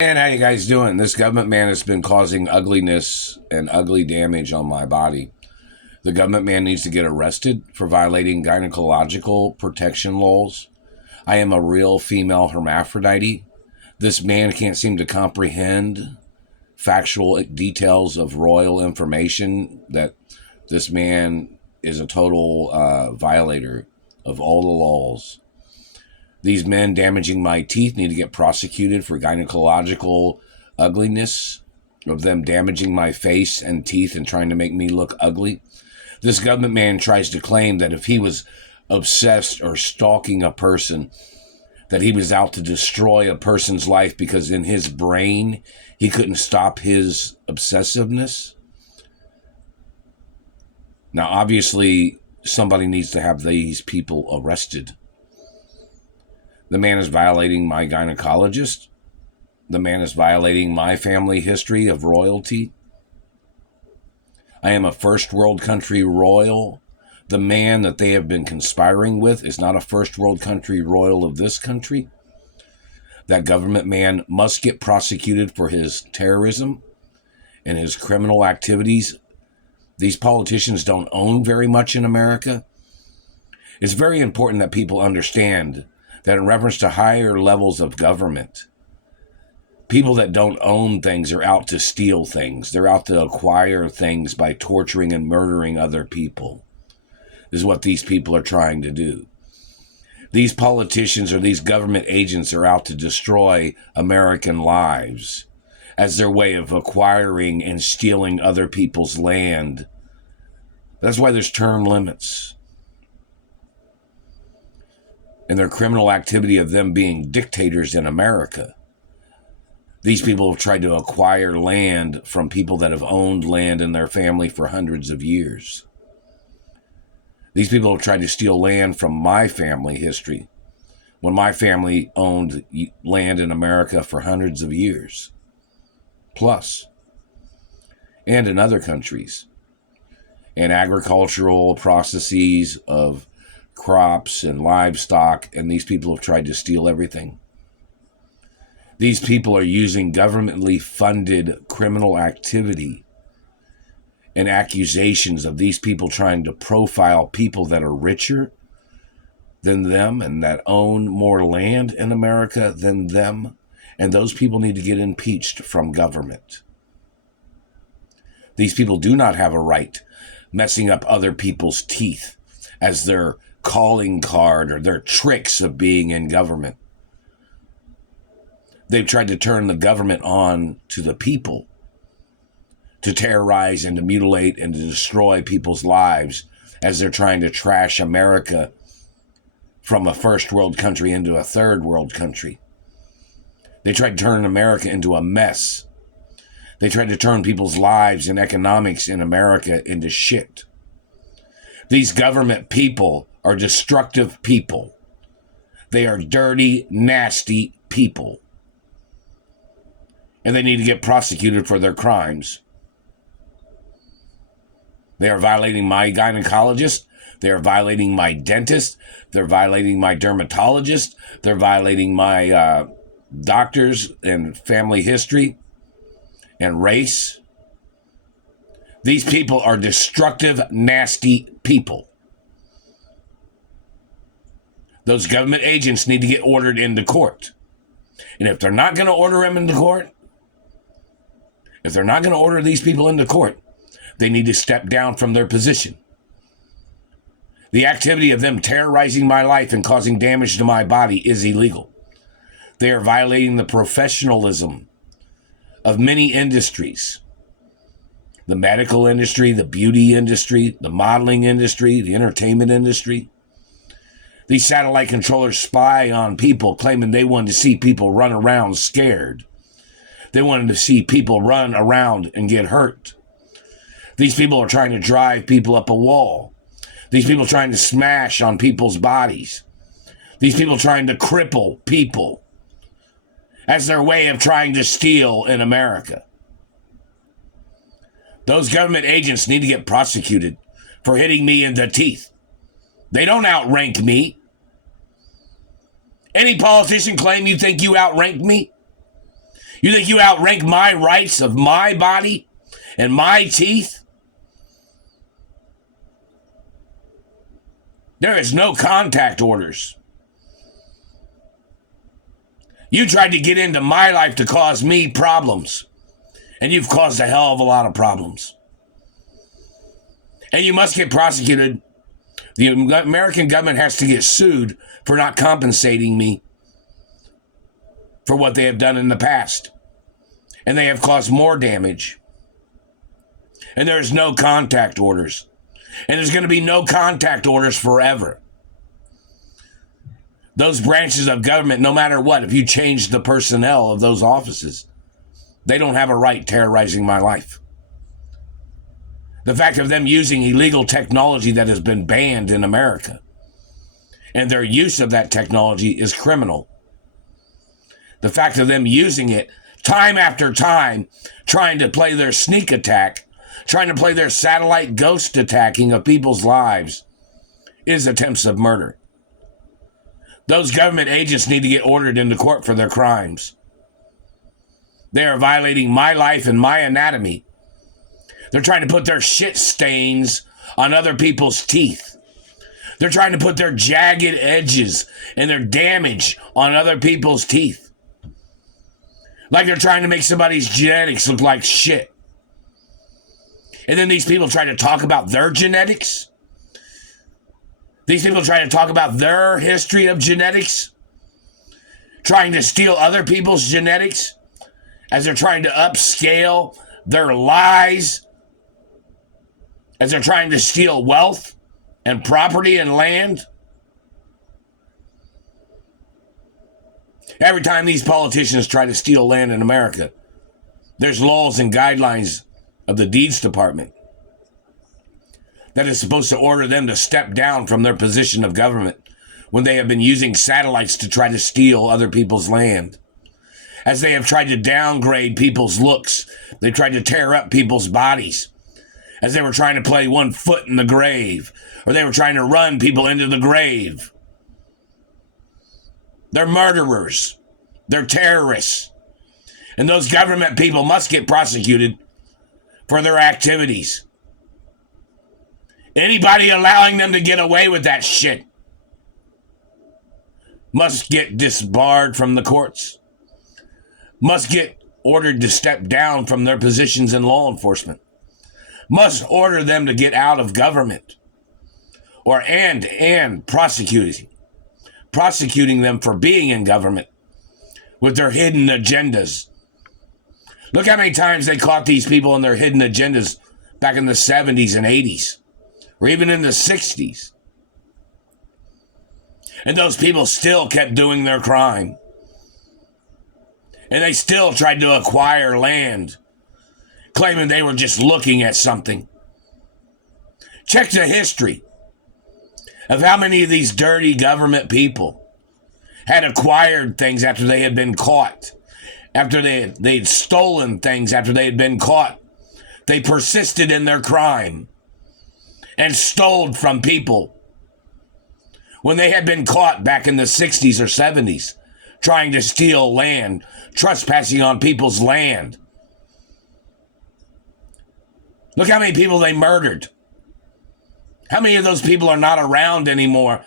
And how you guys doing? This government man has been causing ugliness and ugly damage on my body. The government man needs to get arrested for violating gynecological protection laws. I am a real female hermaphrodite. This man can't seem to comprehend factual details of royal information, that this man is a total violator of all the laws. These men damaging my teeth need to get prosecuted for gynecological ugliness, of them damaging my face and teeth and trying to make me look ugly. This government man tries to claim that if he was obsessed or stalking a person, that he was out to destroy a person's life because in his brain he couldn't stop his obsessiveness. Now, obviously, somebody needs to have these people arrested. The man is violating my gynecologist. The man is violating my family history of royalty. I am a first world country royal. The man that they have been conspiring with is not a first world country royal of this country. That government man must get prosecuted for his terrorism and his criminal activities. These politicians don't own very much in America. It's very important that people understand that in reference to higher levels of government, people that don't own things are out to steal things. They're out to acquire things by torturing and murdering other people, is what these people are trying to do. These politicians or these government agents are out to destroy American lives as their way of acquiring and stealing other people's land. That's why there's term limits. And their criminal activity of them being dictators in America. These people have tried to acquire land from people that have owned land in their family for hundreds of years. These people have tried to steal land from my family history, when my family owned land in America for hundreds of years, plus, and in other countries, and agricultural processes of crops and livestock, and these people have tried to steal everything. These people are using governmentally funded criminal activity and accusations of these people trying to profile people that are richer than them and that own more land in America than them, and those people need to get impeached from government. These people do not have a right messing up other people's teeth as their calling card or their tricks of being in government. They've tried to turn the government on to the people, to terrorize and to mutilate and to destroy people's lives as they're trying to trash America from a first world country into a third world country. They tried to turn America into a mess. They tried to turn people's lives and economics in America into shit. These government people are destructive people. They are dirty, nasty people. And they need to get prosecuted for their crimes. They are violating my gynecologist. They are violating my dentist. They're violating my dermatologist. They're violating my doctors and family history and race. These people are destructive, nasty people. Those government agents need to get ordered into court. And if they're not going to order them into court, if they're not going to order these people into court, they need to step down from their position. The activity of them terrorizing my life and causing damage to my body is illegal. They are violating the professionalism of many industries. The medical industry, the beauty industry, the modeling industry, the entertainment industry. These satellite controllers spy on people, claiming they wanted to see people run around scared. They wanted to see people run around and get hurt. These people are trying to drive people up a wall. These people are trying to smash on people's bodies. These people are trying to cripple people as their way of trying to steal in America. Those government agents need to get prosecuted for hitting me in the teeth. They don't outrank me. Any politician claim you think you outrank me? You think you outrank my rights of my body and my teeth? There is no contact orders. You tried to get into my life to cause me problems, and you've caused a hell of a lot of problems. And you must get prosecuted. The American government has to get sued for not compensating me for what they have done in the past. And they have caused more damage. And there's no contact orders. And there's going to be no contact orders forever. Those branches of government, no matter what, if you change the personnel of those offices, they don't have a right terrorizing my life. The fact of them using illegal technology that has been banned in America, and their use of that technology is criminal. The fact of them using it time after time, trying to play their sneak attack, trying to play their satellite ghost attacking of people's lives, is attempts of murder. Those government agents need to get ordered into court for their crimes. They are violating my life and my anatomy. They're trying to put their shit stains on other people's teeth. They're trying to put their jagged edges and their damage on other people's teeth. Like they're trying to make somebody's genetics look like shit. And then these people try to talk about their genetics. These people try to talk about their history of genetics. Trying to steal other people's genetics as they're trying to upscale their lies. As they're trying to steal wealth and property and land. Every time these politicians try to steal land in America, there's laws and guidelines of the deeds department that is supposed to order them to step down from their position of government when they have been using satellites to try to steal other people's land. As they have tried to downgrade people's looks, they tried to tear up people's bodies. As they were trying to play one foot in the grave, or they were trying to run people into the grave. They're murderers. They're terrorists. And those government people must get prosecuted for their activities. Anybody allowing them to get away with that shit must get disbarred from the courts. Must get ordered to step down from their positions in law enforcement. Must order them to get out of government, or and prosecuting them for being in government with their hidden agendas. Look how many times they caught these people in their hidden agendas back in the 70s and 80s, or even in the 60s. And those people still kept doing their crime. And they still tried to acquire land, claiming they were just looking at something. Check the history of how many of these dirty government people had acquired things after they had been caught, after they'd stolen things after they had been caught. They persisted in their crime and stole from people when they had been caught back in the 60s or 70s trying to steal land, trespassing on people's land. Look how many people they murdered. How many of those people are not around anymore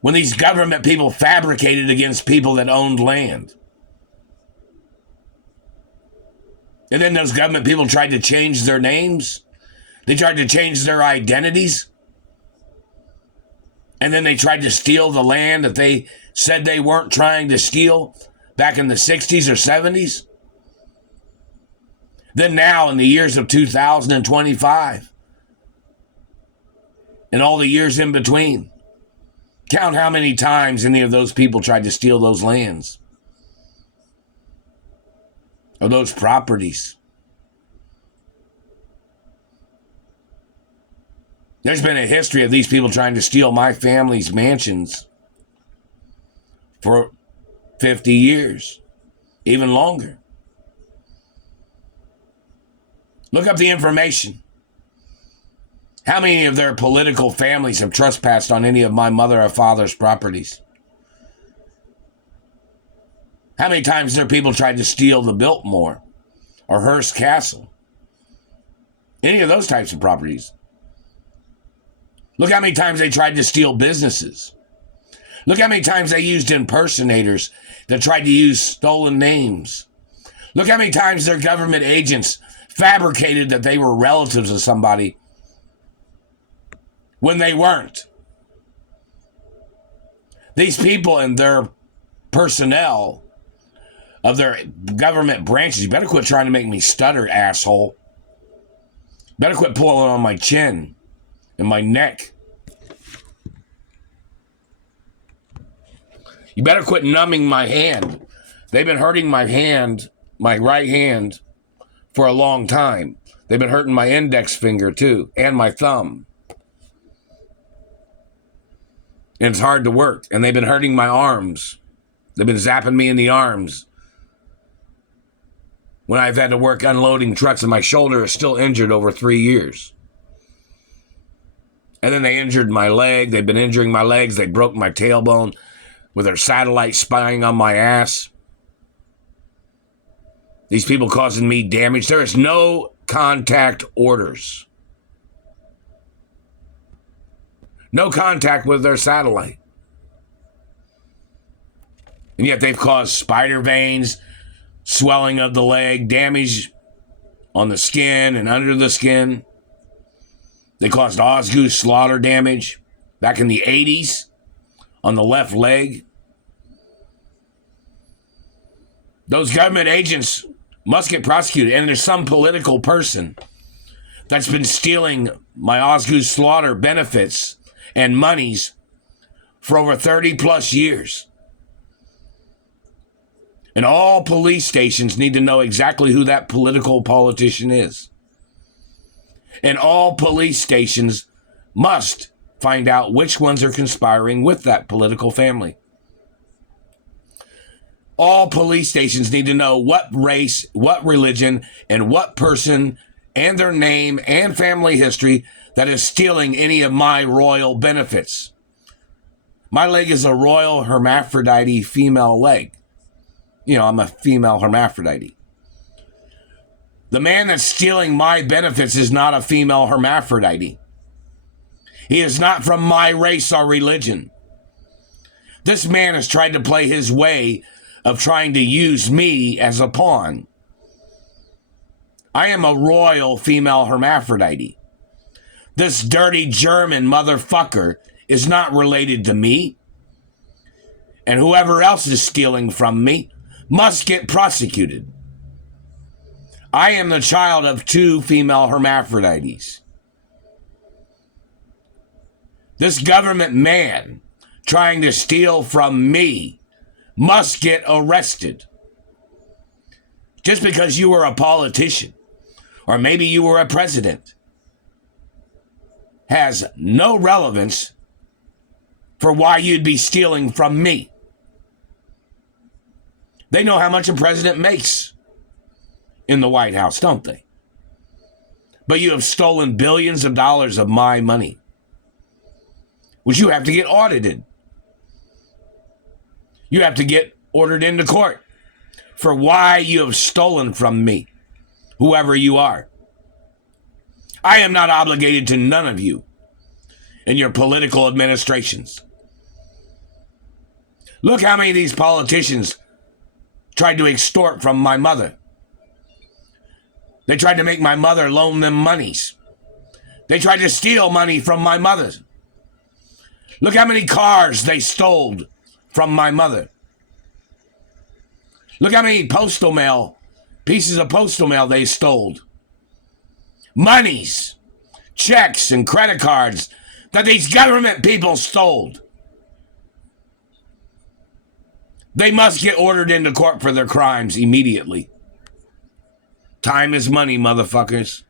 when these government people fabricated against people that owned land? And then those government people tried to change their names. They tried to change their identities. And then they tried to steal the land that they said they weren't trying to steal back in the 60s or 70s. Then now in the years of 2025 and all the years in between, count how many times any of those people tried to steal those lands or those properties. There's been a history of these people trying to steal my family's mansions for 50 years, even longer. Look up the information. How many of their political families have trespassed on any of my mother or father's properties? How many times their people tried to steal the Biltmore or Hearst Castle? Any of those types of properties. Look how many times they tried to steal businesses. Look how many times they used impersonators that tried to use stolen names. Look how many times their government agents fabricated that they were relatives of somebody when they weren't. These people and their personnel of their government branches, you better quit trying to make me stutter, asshole. Better quit pulling on my chin and my neck. You better quit numbing my hand. They've been hurting my hand, my right hand, for a long time. They've been hurting my index finger too, and my thumb. And it's hard to work. And they've been hurting my arms. They've been zapping me in the arms when I've had to work unloading trucks, and my shoulder is still injured over 3 years. And then they injured my leg. They've been injuring my legs. They broke my tailbone with their satellite spying on my ass. These people causing me damage. There is no contact orders. No contact with their satellite. And yet they've caused spider veins, swelling of the leg, damage on the skin and under the skin. They caused osgoose slaughter damage back in the 80s on the left leg. Those government agents must get prosecuted. And there's some political person that's been stealing my osgoose slaughter benefits and monies for over 30 plus years. And all police stations need to know exactly who that political politician is. And all police stations must find out which ones are conspiring with that political family. All police stations need to know what race, what religion, and what person and their name and family history that is stealing any of my royal benefits. My leg is a royal hermaphrodite female leg. You know, I'm a female hermaphrodite. The man that's stealing my benefits is not a female hermaphrodite. He is not from my race or religion. This man has tried to play his way of trying to use me as a pawn. I am a royal female hermaphrodite. This dirty German motherfucker is not related to me. And whoever else is stealing from me must get prosecuted. I am the child of 2 female hermaphrodites. This government man trying to steal from me must get arrested. Just because you were a politician, or maybe you were a president, has no relevance for why you'd be stealing from me. They know how much a president makes in the White House, don't they? But you have stolen billions of dollars of my money, which you have to get audited. You have to get ordered into court for why you have stolen from me, whoever you are. I am not obligated to none of you in your political administrations. Look how many of these politicians tried to extort from my mother. They tried to make my mother loan them monies. They tried to steal money from my mother. Look how many cars they stole from my mother. Look how many postal mail, pieces of postal mail they stole. Monies, checks, and credit cards that these government people stole. They must get ordered into court for their crimes immediately. Time is money, motherfuckers.